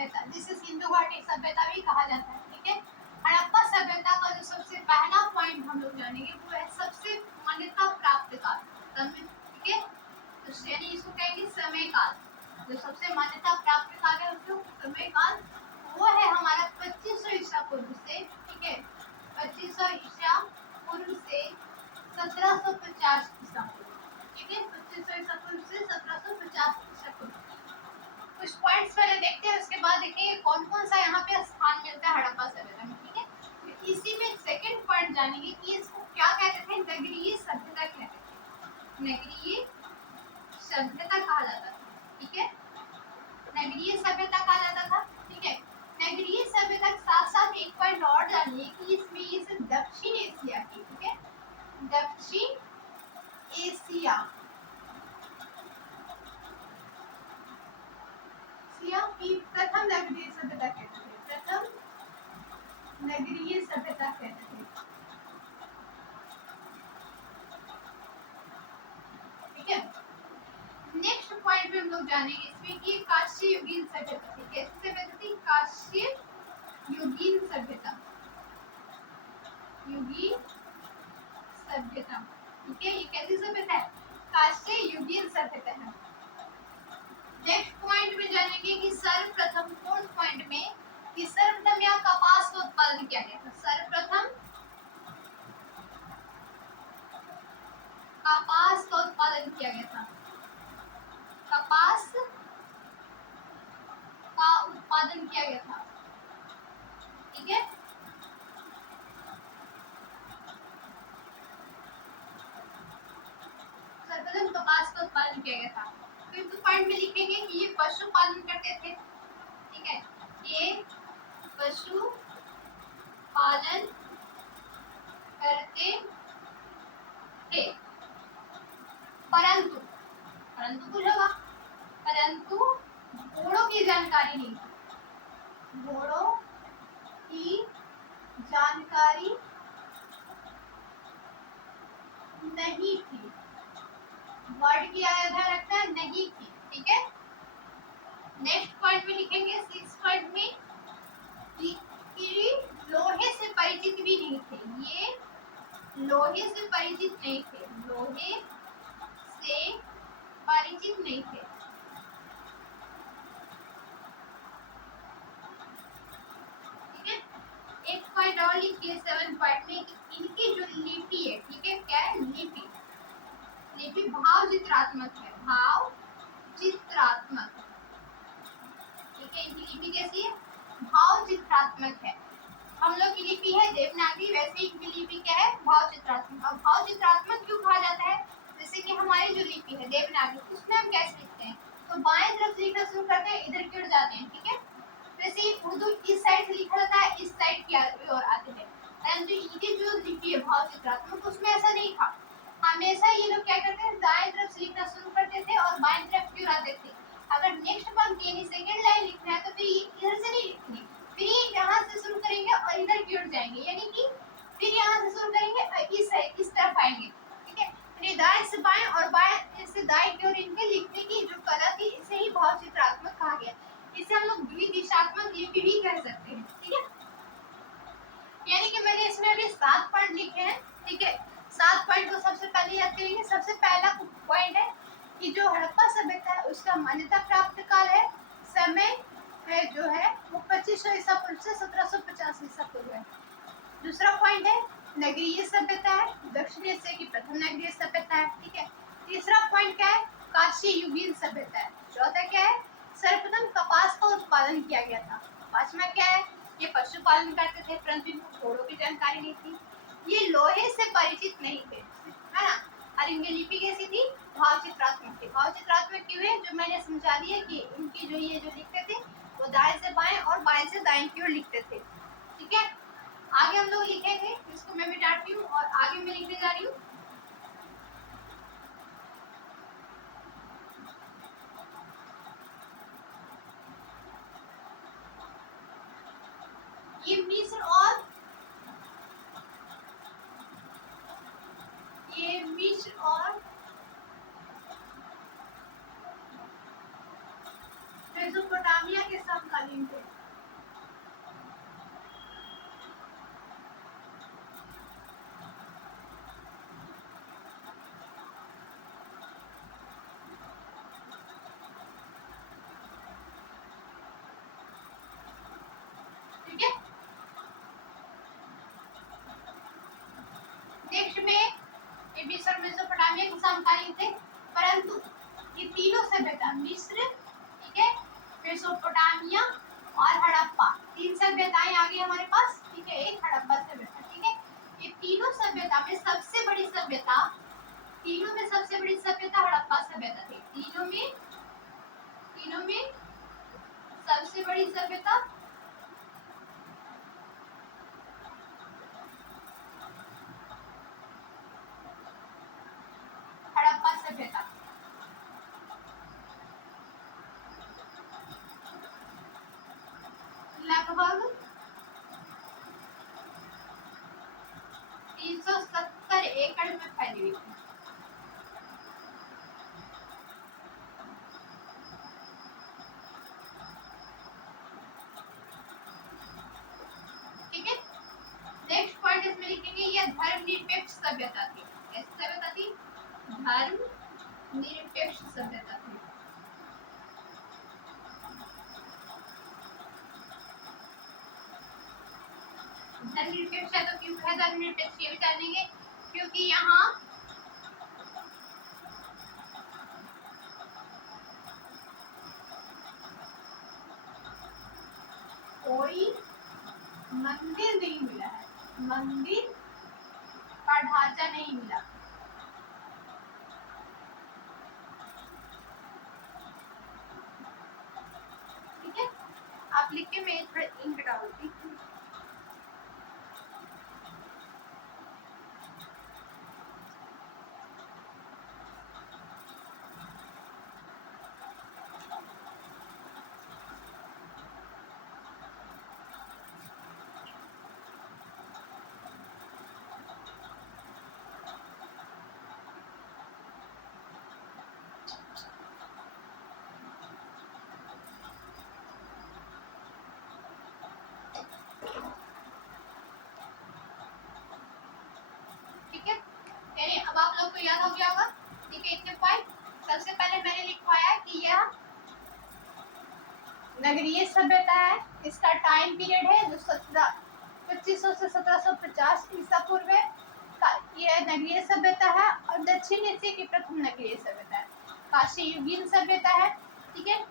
सभ्यता, जिसे सिंधु घाटी सभ्यता भी कहा जाता है। ठीक है, हड़प्पा सभ्यता का जो सबसे पहला पॉइंट हम लोग जानेंगे वो है सबसे मान्यता प्राप्त काल। ठीक है, तो यानी इसको कहेंगे समय काल। जो सबसे मान्यता प्राप्त काल है उसको समय काल, वो है हमारा 2500 ईसा पूर्व से। ठीक है, 2500 ईसा पूर्व से 1750 ईसा पूर्व। ठीक है, 2500 ईसा पूर्व से 1750 ईसा पूर्व। कुछ पॉइंट्स पहले देखते हैं, उसके बाद देखेंगे कौन कौन सा यहाँ पे स्थान मिलता है हड़प्पा सभ्यता में। ठीक है, तो इसी में सेकंड पॉइंट जानेंगे कि इसको क्या कहते थे, नगरीय सभ्यता कहते थे। नगरीय सभ्यता कहा जाता था। ठीक है, नगरीय सभ्यता कहा जाता था। ठीक है, नगरीय सभ्यता के साथ साथ एक पॉइंट और जानिए कि इसमें ये सिर्फ दक्षिण एशिया की, ठीक है, दक्षिण एशिया की प्रथम नगरीय सभ्यता कहते थे। प्रथम नगरीय सभ्यता कहते थे। ठीक है, नेक्स्ट पॉइंट में हम लोग जानेंगे इसमें कि कांस्य युगीन सभ्यता थी। कैसी सभ्यता थी? कांस्य युगीन सभ्यता। युगीन सभ्यता। ठीक है, ये कैसी सभ्यता है? कांस्य युगीन सभ्यता है। नेक्स्ट पॉइंट में जानेंगे कि सर्वप्रथम कौन पॉइंट में कि सर्वप्रथम यहाँ कपास का उत्पादन किया गया था। सर्वप्रथम कपास का उत्पादन किया गया था। कपास का उत्पादन किया गया था। ठीक है, सर्वप्रथम कपास का उत्पादन किया गया था। फिफ्थ पॉइंट में लिखेंगे कि ये पशुपालन करते थे। ठीक है, ये पशु पालन करते थे, परंतु कुछ होगा, परंतु घोड़ों की जानकारी नहीं थी। घोड़ों की जानकारी नहीं थी। वर्ड की ध्यान रखना है, नहीं थी। ठीक है, नेक्स्ट पॉइंट में लिखेंगे, सिक्स पॉइंट में कि लोहे से परिचित भी नहीं थे। ये लोहे से परिचित नहीं थे। लोहे से परिचित नहीं थे। ठीक है, एक पॉइंट और लिखिए सेवन पॉइंट में कि इनकी जो लिपि है, ठीक है, क्या है? लिपि। लिपि भाव चित्रात्मक है। भाव चित्रात्मक। ठीक है, इनकी लिपि कैसी है? भाव चित्रात्मक है। हम लोग की लिपि है देवनागरी, वैसे ही इनकी लिपि क्या है? भाव चित्रात्मक। अब भाव चित्रात्मक क्यों कहा जाता है? जैसे कि हमारी जो लिपि है देवनागरी, उसमें हम कैसे लिखते हैं? तो बाएं तरफ से लिखना शुरू करते हैं, इधर की ओर जाते हैं। ठीक है, वैसे ही उर्दू इस साइड से लिखा जाता है, इस साइड की ओर आते हैं। परंतु इनकी जो लिपि है भाव चित्रात्मक, उसमें ऐसा नहीं था। हमेशा ये लोग क्या करते हैं? दाएं तरफ से लिखना शुरू करते थे और बाएं तरफ की ओर आते थे। अगर नेक्स्ट पंक्ति यानी सेकंड लाइन लिखना है तो फिर इधर से नहीं लिखनी, फिर यहाँ से शुरू करेंगे और इधर की ओर जाएंगे, यानी कि फिर यहाँ से शुरू करेंगे और इस तरफ आएंगे। ठीक है, यानी दाएं से बाएं और बाएं से दाएं की ओर इनके लिखने की जो कला थी, इसे ही भाव चित्रात्मक कहा गया। इसे हम लोग द्विदिशात्मक लिपि भी कह सकते हैं। ठीक है, यानी कि मैंने इसमें अभी 7 पॉइंट लिखे हैं। ठीक है, 7 पॉइंट को सबसे पहले याद करेंगे। सबसे पहला पॉइंट है कि जो हड़प्पा सभ्यता है उसका मान्यता प्राप्त काल है, समय है जो है वो 2500 ईसा पूर्व से 1750 ईसा पूर्व है। दूसरा पॉइंट है नगरीय सभ्यता है, दक्षिण एशिया की प्रथम नगरीय सभ्यता है। ठीक है, तीसरा पॉइंट क्या है? कांस्य युगीन सभ्यता है। चौथा क्या है? सर्वप्रथम कपास का उत्पादन किया गया था। पांचवा क्या है? ये पशुपालन करते थे, परंतु इनको घोड़ों की जानकारी नहीं थी। ये लोहे से परिचित नहीं थे, है ना। और इनकी लिपि कैसी थी? भाव चित्रात्मक थी। भाव चित्रात्मक क्यों है? जो मैंने समझा दिया कि इनकी जो ये जो लिखते थे वो दाएं से बाएं और बाएं से दाएं की ओर लिखते थे। ठीक है, आगे हम लोग लिखेंगे, इसको मैं मिटाती हूँ और आगे मैं लिखने जा रही हूँ। ये मिस्र और मेसोपोटामिया के समकालीन थे। ठीक है, नेक्स्ट में मिस्र और मेसोपोटामिया के समकालीन थे, परंतु ये तीनों सभ्यता मिस्र, ठीक है, मेसोपोटामिया और हड़प्पा, तीन सभ्यताएं आ गई हमारे पास। ठीक है, एक हड़प्पा सभ्यता। ठीक है, ये तीनों सभ्यता में सबसे बड़ी सभ्यता, तीनों में सबसे बड़ी सभ्यता हड़प्पा सभ्यता थी। तीनों में सबसे बड़ी सभ्यता हड़प्पा सभ्यता। लगभग 370 एकड़ में फैली हुई थी। ठीक है, नेक्स्ट पॉइंट इसमें लिखेंगे यह धर्मनिरपेक्ष सभ्यता थी। कैसी सभ्यता थी? धर्मनिरपेक्ष सभ्यता थी। धर्मनिरपेक्ष है तो क्यों है धर्मनिरपेक्ष, ये भी जानेंगे, क्योंकि यहाँ कोई मंदिर नहीं मिला है, मंदिर का ढांचा नहीं मिला। ठीक है, आप लिख के मैं थोड़ा इंक डालती हूँ। ठीक है, यानी अब आप लोग को याद हो गया होगा। ठीक है, इतने पॉइंट। सबसे पहले मैंने लिखवाया कि यह नगरीय सभ्यता है। इसका टाइम पीरियड है जो 2500 से 1750 ईसा पूर्व है। यह नगरीय सभ्यता है और दक्षिण एशिया की प्रथम नगरीय सभ्यता है। काशी युगीन सभ्यता है। ठीक है,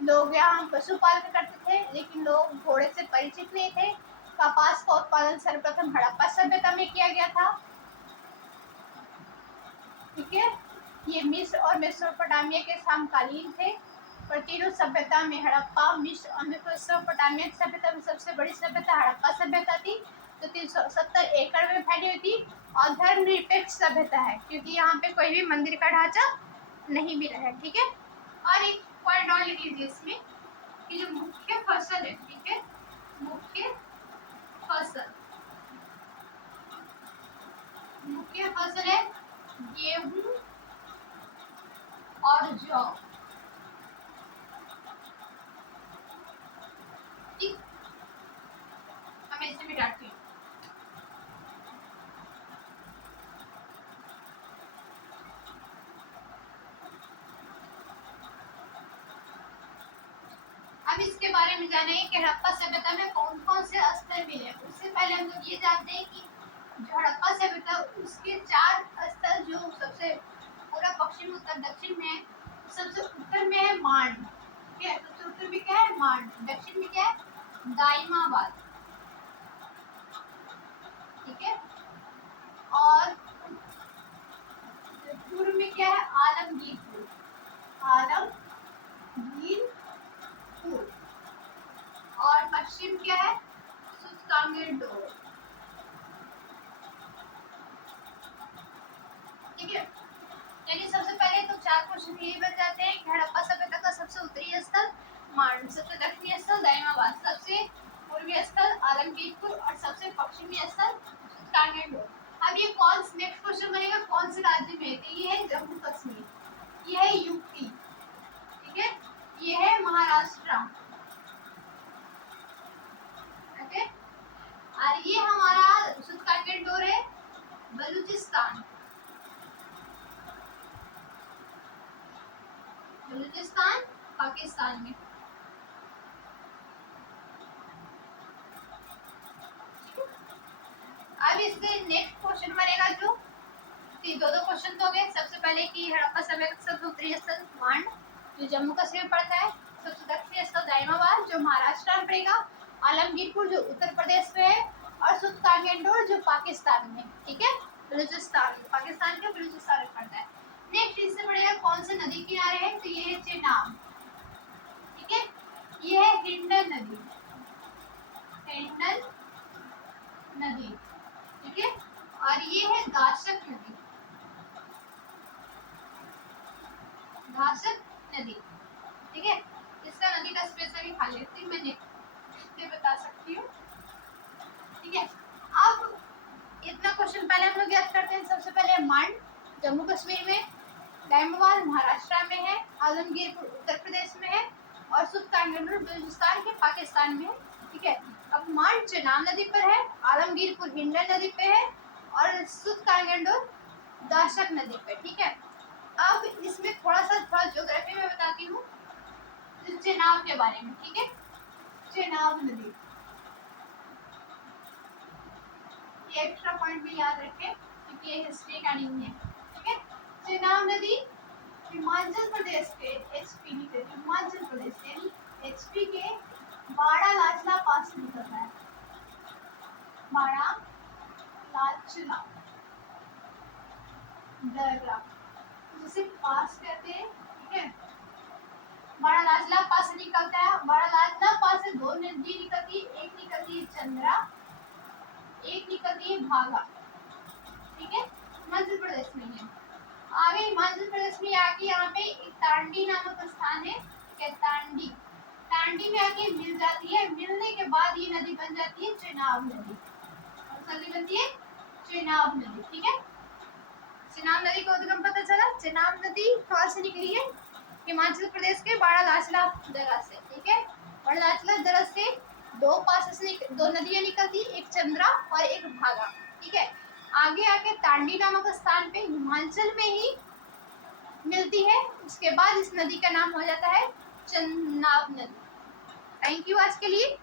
लोग यहाँ पशुपालन करते थे, लेकिन लोग घोड़े से परिचित नहीं थे। कपास का उत्पादन सर्वप्रथम हड़प्पा सभ्यता में किया गया था। ठीक है, ये मिस्र और मेसोपोटामिया के समकालीन थे, पर तीनों सभ्यता में हड़प्पा, मिस्र और मेसोपोटामिया की सभ्यता में सबसे बड़ी सभ्यता हड़प्पा सभ्यता थी, जो 370 एकड़ में फैली हुई थी और धर्मनिरपेक्ष सभ्यता है, क्योंकि यहाँ पे कोई भी मंदिर का ढांचा नहीं मिला है। ठीक है, और एक पॉइंट और लिख लीजिए इसमें कि जो मुख्य फसल है, ठीक है, मुख्य फसल है गेहूं और जौ। ठीक, मैं इसे मिटाती हूँ। अब इसके बारे में जानेंगे कि हड़प्पा सभ्यता में कौन कौन से स्थल मिले। उससे पहले हम लोग ये जानते हैं कि जो हड़प्पा सभ्यता उसके 4 स्थल, जो सबसे पूरा पश्चिम उत्तर दक्षिण में है। सबसे उत्तर में है मांड। ठीक है, सबसे उत्तर में क्या है? मांड। दक्षिण में क्या है? दाइमाबाद। ठीक है, और पूर्व में क्या है? आलमगीरपुर। और पश्चिम क्या है? सुत्तांगेरडोर। ठीक है, यानी सबसे पहले तो 4 क्वेश्चन ये बन जाते हैं कि हड़प्पा सभ्यता का सबसे उत्तरी स्थल मांड, सबसे दक्षिणी स्थल दाइमाबाद, सबसे पूर्वी स्थल आलमगीरपुर और सबसे पश्चिमी स्थल सुत्तांगेरडोर। अब ये कौन नेक्स्ट क्वेश्चन बनेगा, कौन से राज्य में है? ये है जम्मू कश्मीर, ये है यूपी, ठीक है, ये है महाराष्ट्र। बलूचिस्तान पाकिस्तान में। अब इससे नेक्स्ट क्वेश्चन बनेगा जो दो क्वेश्चन तो हो गए। सबसे पहले कि हड़प्पा सभ्यता का सबसे उत्तरी स्थल मांड जो जम्मू कश्मीर में पड़ता है, सबसे दक्षिणी स्थल दाइमाबाद जो महाराष्ट्र में पड़ेगा, आलमगीरपुर जो उत्तर प्रदेश में है, और सुल्तानगंज जो पाकिस्तान में, ठीक है, बलूचिस्तान पाकिस्तान के बलूचिस्तान में पड़ता है। नेक्स्ट इससे पड़ेगा कौन से नदी किनारे है, तो ये है चेनाब, ठीक है, ये है हिंडन नदी, हिंडन नदी, ठीक है, और ये है दाशक नदी, दाशक नदी, ठीक है। इसका नदी का स्पेस अभी खा लेती हूँ, मैं नेक्स्ट बता सकती हूँ, ठीक है। अब इतना क्वेश्चन पहले हम लोग याद करते हैं। सबसे पहले मांड जम्मू कश्मीर में, दाइमाबाद महाराष्ट्र में है, आलमगीरपुर उत्तर प्रदेश में है, और सुल्तानगंज बलूचिस्तान के पाकिस्तान में है, ठीक है। अब मांड चेनाब नदी पर है, आलमगीरपुर हिंडन नदी पे है, और सुल्तानगंज दाशक नदी पे, ठीक है। अब इसमें थोड़ा ज्योग्राफी में बताती हूँ चेनाब के बारे में, ठीक है। चेनाब नदी, ये एक्स्ट्रा पॉइंट भी याद रखें क्योंकि ये हिस्ट्री का नहीं है, ठीक है। चेनाब नदी हिमाचल प्रदेश के हिमाचल प्रदेश यानी एचपी के बाड़ा लाचला पास से निकलता है, बाड़ा लाचला दर्रा जिसे पास कहते हैं, ठीक है। बड़ा लाचला पास से निकलता है। बड़ा लाचला पास से दो नदी निकलती है, एक निकलती है चंद्रा, एक निकलती है भागा, ठीक है, हिमाचल प्रदेश में है। आगे हिमाचल प्रदेश में आके यहाँ पे एक तांडी नामक स्थान है, क्या तांडी, तांडी में आके मिल जाती है। मिलने के बाद ये नदी बन जाती है चेनाब नदी, कौन सी नदी बनती है, चेनाब नदी, ठीक है। चेनाब नदी का उद्गम पता चला, चेनाब नदी कहाँ से निकली है, हिमाचल प्रदेश के बड़ा लाचला दर्रा से, ठीक है। बड़ा लाचला दर्रा से दो नदियां निकलती, एक चंद्रा और एक भागा, ठीक है। आगे आके तांडी नामक स्थान पे हिमाचल में ही मिलती है। उसके बाद इस नदी का नाम हो जाता है चेनाब नदी। थैंक यू आज के लिए।